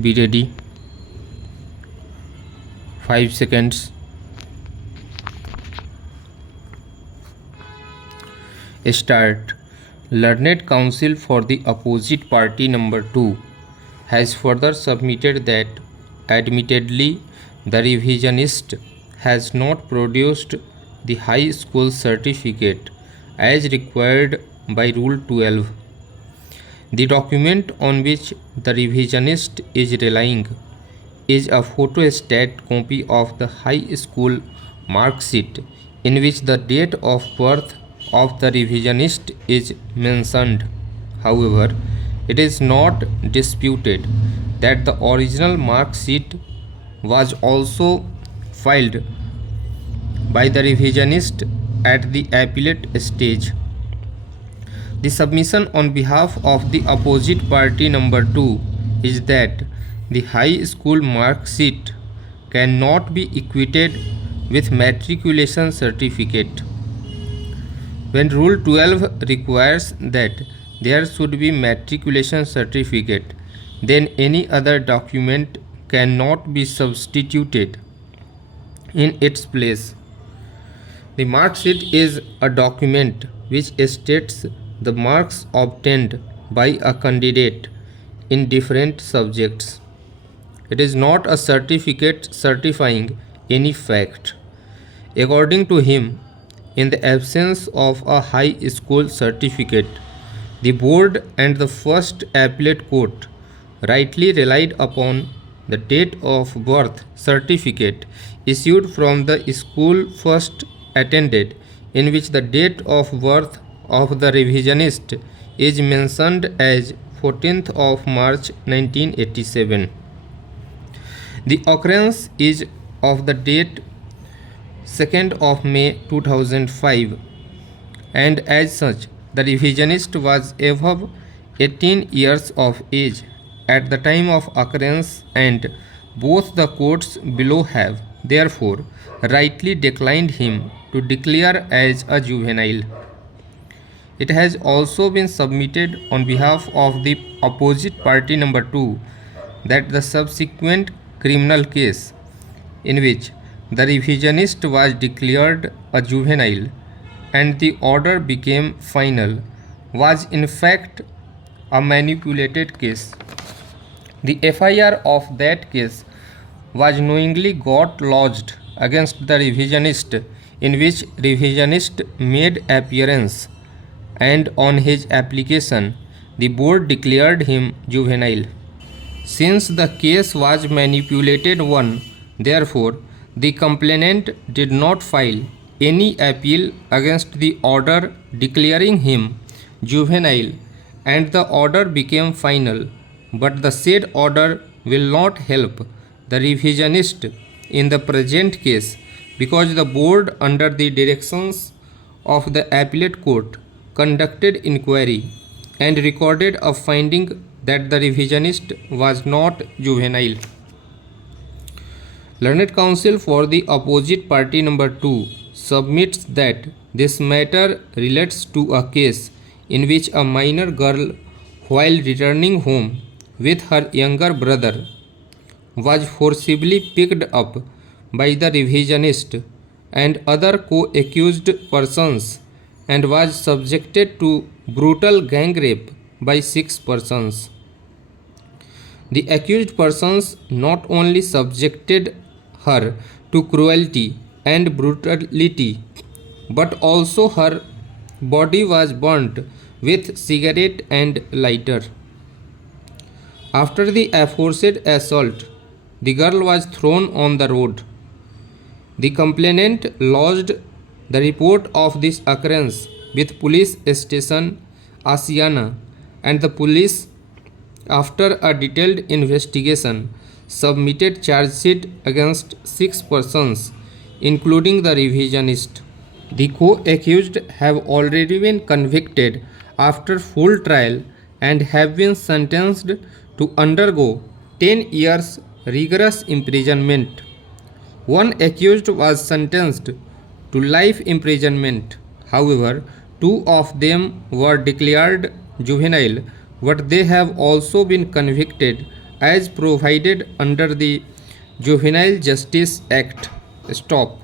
Be ready. 5 seconds. Start. Learned counsel for the opposite party number 2 has further submitted that admittedly the revisionist has not produced the high school certificate as required by Rule 12. The document on which the revisionist is relying is a photostat copy of the high school mark sheet in which the date of birth of the revisionist is mentioned. However, it is not disputed that the original mark sheet was also filed by the revisionist at the appellate stage. The submission on behalf of the opposite party number 2 is that the high school mark sheet cannot be equated with matriculation certificate. When Rule 12 requires that there should be matriculation certificate, then any other document cannot be substituted in its place. The mark sheet is a document which states the marks obtained by a candidate in different subjects. It is not a certificate certifying any fact. According to him, in the absence of a high school certificate, the board and the first appellate court rightly relied upon the date of birth certificate issued from the school first attended, in which the date of birth of the revisionist is mentioned as 14th of March 1987. The occurrence is of the date 2nd of May 2005, and as such the revisionist was above 18 years of age at the time of occurrence, and both the courts below have therefore rightly declined him to declare as a juvenile. It has also been submitted on behalf of the opposite party number 2 that the subsequent criminal case in which the revisionist was declared a juvenile and the order became final was in fact a manipulated case. The FIR of that case was knowingly got lodged against the revisionist, in which revisionist made appearance, and on his application the board declared him juvenile. Since the case was manipulated one, therefore the complainant did not file any appeal against the order declaring him juvenile, and the order became final, but the said order will not help the revisionist in the present case, because the board under the directions of the appellate court conducted inquiry and recorded a finding that the revisionist was not juvenile. Learned counsel for the opposite party number 2 submits that this matter relates to a case in which a minor girl, while returning home with her younger brother, was forcibly picked up by the revisionist and other co-accused persons and was subjected to brutal gang rape by 6 persons. The accused persons not only subjected her to cruelty and brutality, but also her body was burnt with cigarette and lighter. After the aforesaid assault, the girl was thrown on the road. The complainant lodged the report of this occurrence with police station Asiana, and the police, after a detailed investigation, submitted charge sheet against 6 persons, including the revisionist. The co-accused have already been convicted after full trial and have been sentenced to undergo 10 years rigorous imprisonment. One accused was sentenced to life imprisonment. However, 2 of them were declared juvenile, but they have also been convicted as provided under the Juvenile Justice Act. Stop.